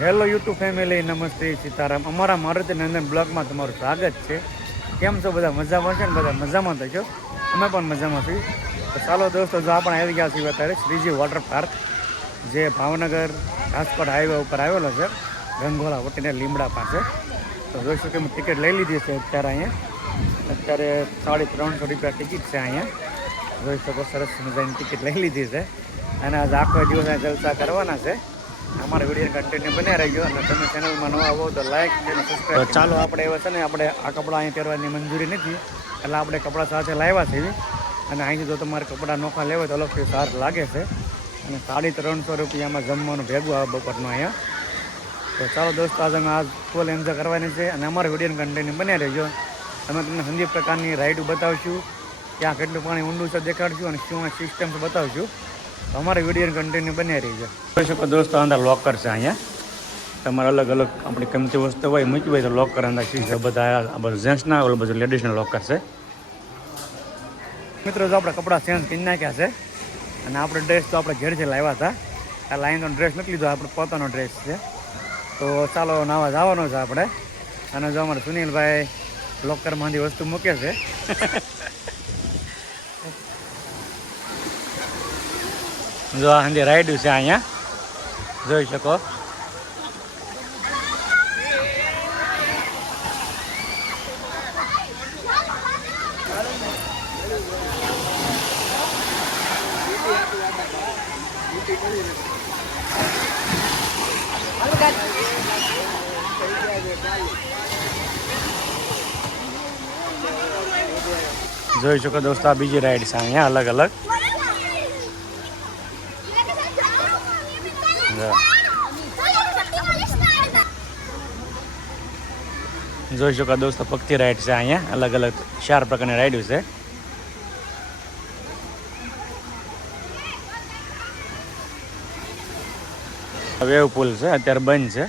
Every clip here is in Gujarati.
હેલો યુટ્યુબ ફેમિલી, નમસ્તે, સીતારામ. અમારા મારુતિ નંદન બ્લોગમાં તમારું સ્વાગત છે. કેમ છો બધા? મજામાં છે ને? બધા મજામાં થશો, અમે પણ મજામાં છીએ. તો ચાલો દોસ્તો, જો આપણે આવી ગયા છીએ અત્યારે શ્રીજી વોટર પાર્ક, જે ભાવનગર રાજકોટ હાઈવે ઉપર આવેલો છે, ગંગોળા વટીને લીમડા પાસે. તો જોઈ શકો મેં ટિકિટ લઈ લીધી છે અત્યારે. અહીંયા અત્યારે 350 રૂપિયા ટિકિટ છે. અહીંયા જોઈ શકો, સરસ મજાની ટિકિટ લઈ લીધી છે. અને આજે આખો દિવસ જલસા કરવાના છે. અમારા વિડીયો કન્ટિન્યુ બન્યા રહી ગયો. અને તમે ચેનલમાં નવા આવો તો લાઈક અને સબસ્ક્રાઈબ. ચાલો આપણે એવા છે ને, આપણે આ કપડાં અહીં પહેરવાની મંજૂરી નથી, એટલે આપણે કપડાં સાથે લાવ્યા છીએ. અને અહીંથી જો તમારે કપડાં નોખા લેવા તો અલગથી ચાર્જ લાગે છે. અને 350 રૂપિયામાં જમવાનું ભેગું આવે બપોરનું અહીંયા. તો ચાલો દોસ્તો, આજે અમે આજ ફૂલ એન્જોય કરવાની છે. અને અમારા વિડીયોને કન્ટિન્યુ બન્યા રહેજો. અમે તમને સંદીપ પ્રકારની રાઈડ બતાવશું, ત્યાં કેટલું પાણી ઊંડું છે દેખાડશું, અને શું સિસ્ટમ બતાવશું. તો અમારે વિડીયો કન્ટિન્યુ બન્યા રહીજો. જોઈ શકો દોસ્તો, અંદર લોકર છે. અહીંયા તમારે અલગ અલગ આપણી કિંમતી વસ્તુ હોય મૂકી હોય તો લોકર અંદર શીશે. બધા આ બધું જેન્ટ્સના, ઓલું બધું લેડીઝના લોકર છે. મિત્રો, જો આપણે કપડાં ચેન્જ કરી નાખ્યા છે. અને આપણે ડ્રેસ તો આપણે ઘેરથી લાવ્યા હતા. આ લાઈનનો ડ્રેસ નથી લીધો, આપણે પોતાનો ડ્રેસ છે. તો ચાલો નાવા જવાનો છે આપણે. અને જો અમારે સુનિલભાઈ લોકરમાંથી વસ્તુ મૂકે છે. જો આ હંધી રાઈડ છે, અહીંયા જોઈ શકો. જોઈ શકો દોસ્તો, આ બીજી રાઈડ છે અહીંયા અલગ અલગ. જોઈ શકો દોસ્તો, પગથી રાઈડ છે અહીંયા અલગ અલગ 4 પ્રકારની રાઈડ છે. વેવ પુલ છે, અત્યારે બંધ છે.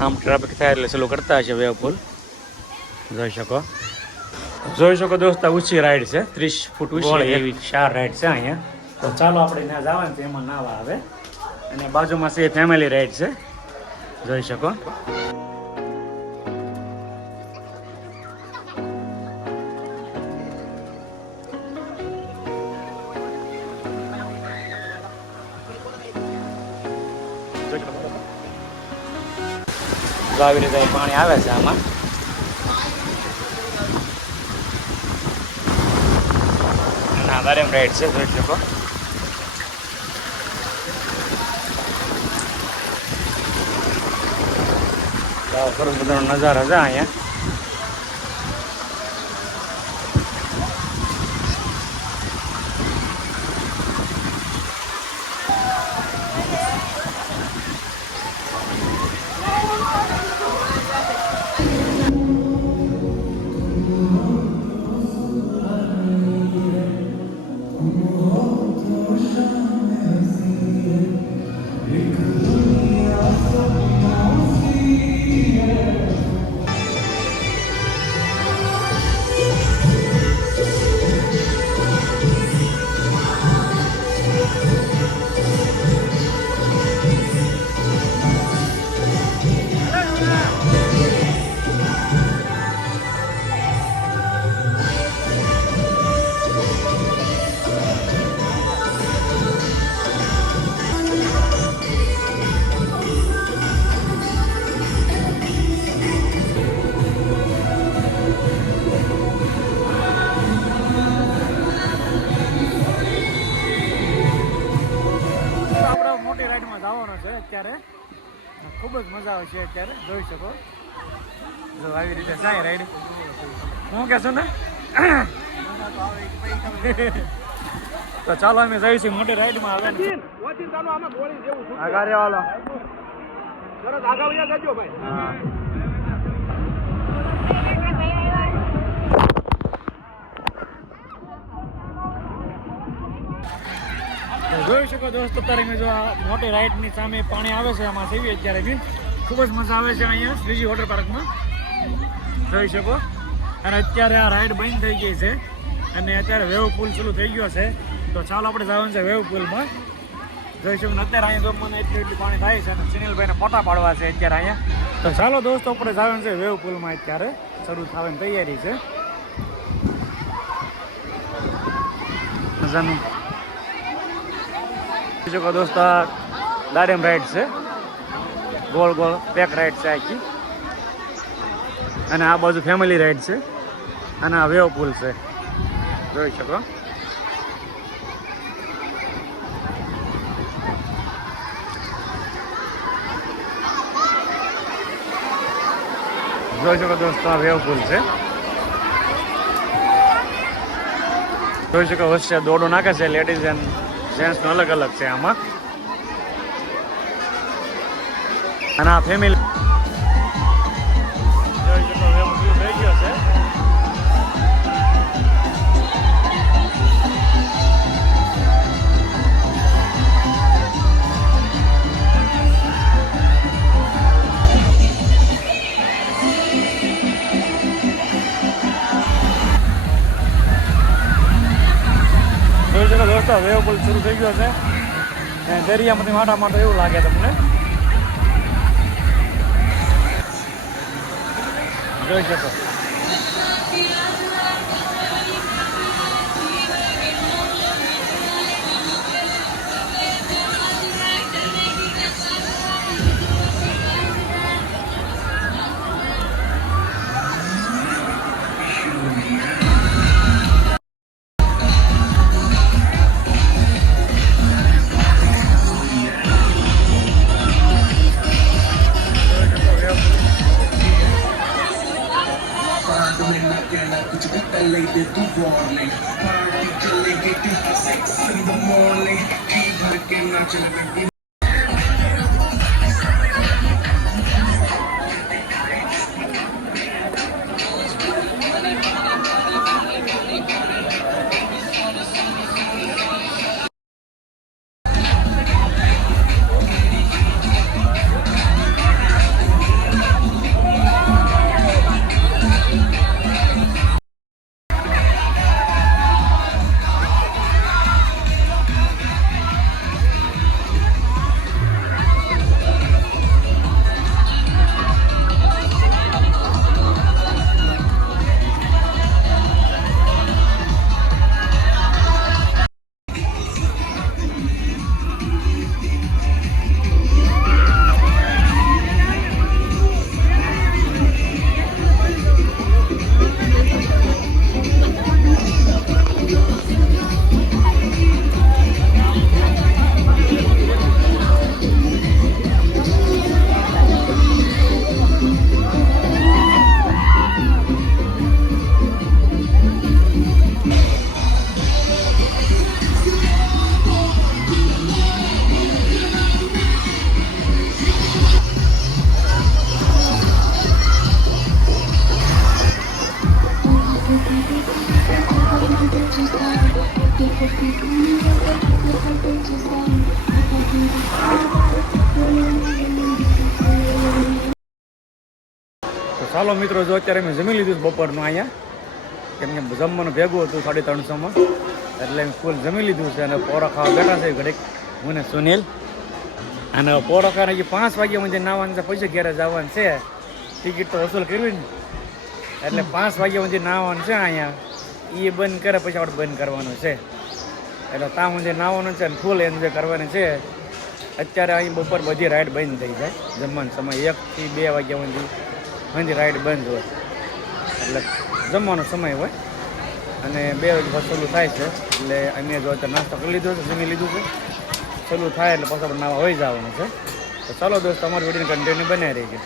આમ ટ્રાફિક થાય એટલે ચાલુ કરતા હશે વેવ પુલ. જોઈ શકો દોસ્તો, ઊંચી રાઈડ છે, 30 ફૂટ ઊંચી એવી 4 રાઈડ છે અહીંયા. તો ચાલો આપણે ત્યાં જવાનું છે, એમાં નાવા આવે. અને બાજુમાં છે ફેમિલી રાઈડ છે, જોઈ શકો. આવી રીતે પાણી આવે છે આમાં. નાદારેમ રાઈડ છે, જોઈ શકો. સરસ બધાનો નજારો છે અહીંયા. મોટી રાઈડમાં જવાનો છે અત્યારે. ખૂબ જ મજા આવે છે અત્યારે, જોઈ શકો. જો આવી રીતે જાય રાઈડ. હું કહેશું ને. તો ચાલો અમે જઈશું મોટી રાઈડમાં. હવે આગળ વાલો જોઈ શકો દોસ્તો, અત્યારે મેં જો આ મોટી રાઈડની સામે પાણી આવે છે, આમાં સેવી અત્યારે બી ખૂબ જ મજા આવે છે અહીંયા શ્રીજી વોટર પાર્કમાં, જોઈ શકો. અને અત્યારે આ રાઈડ બંધ થઈ ગઈ છે અને અત્યારે વેવ પુલ ચાલુ થઈ ગયો છે. તો ચાલો આપણે જવાનું છે વેવ પુલમાં. જોઈશું અત્યારે અહીંયા તો મને એટલી પાણી થાય છે અને સુનિલભાઈને ફોટા પાડવા છે અત્યારે અહીંયા. તો ચાલો દોસ્તો આપણે જવાનું છે વેવ પુલમાં. અત્યારે શરૂ થવાની તૈયારી છે. મજાનું શકો દોસ્તો, દાડેમ રાઈડ છે, ગોળ ગોળ પેક રાઈડ છે આખી. અને આ બાજુ ફેમિલી રાઈડ છે અને આ વેવ પુલ છે, જોઈ શકો. જોઈ શકો દોસ્તો, આ વેવ પુલ છે. જોઈ શકો વચ્ચે દોડો નાખે છે. લેડીઝ એન્ડ જેન્ટ્સનો અલગ અલગ છે આમાં. અને આ ફેમિલી જોઈ શકો વેવ પુલ થઈ ગયો છે. જોઈ શકો દોસ્તો, વેવ પુલ શરૂ થઈ ગયો છે. દરિયામાંથી માટા માટે એવું લાગે તમને. જોઈ શકો. તો ચાલો મિત્રો, જો અત્યારે મેં જમી લીધું બપોરનું અહીંયા, કેમ કે જમવાનું ભેગું હતું 350માં, એટલે ફૂલ જમી લીધું છે. અને પોરો ખાવા બેઠા છે ઘડીક હું ને સુનિલ. અને પોરો ખાને 5 વાગ્યામાં જે નાવાનું છે, પછી ઘેરે જવાનું છે. ટિકિટ તો વસૂલ કરવી ને, એટલે 5 વાગ્યામાં જે નાવાનું છે અહીંયા, એ બંધ કરે પછી આપણે બંધ કરવાનું છે. એટલે ત્યાં જે નાવાનું છે ને ફૂલ એન્જોય કરવાની છે. અત્યારે અહીં બપોર બધી રાઈડ બંધ થઈ જાય. જમવાનો સમય 1 થી 2 વાગ્યા સુધી રાઈડ બંધ હોય, એટલે જમવાનો સમય હોય. અને 2 વાગે ચાલુ થાય છે. એટલે અમે જો અત્યારે નાસ્તો કરી લીધો છે, જમી લીધું છે. ચાલુ થાય એટલે પછી આપણે નાવા હોઈ જવાનું છે. તો ચાલો દોસ્તો, અમારી વિડીયો કન્ટિન્યુ બનાવી રહી છે.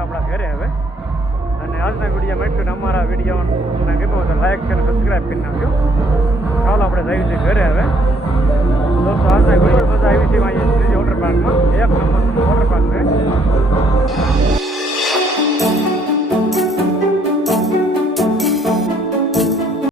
આપણા ઘરે હવે. અને આજના વિડીયોમાં એટલું. અમારા વિડીયો ગમ્યો તો લાઈક અને સબસ્ક્રાઈબ કરી નાખજો. ચાલો આપણે જઈએ છીએ ઘરે હવે. દોસ્તો આશા ઘણી મજા આવી છે અહીંયા શ્રીજી વોટર પાર્કમાં. એક નંબર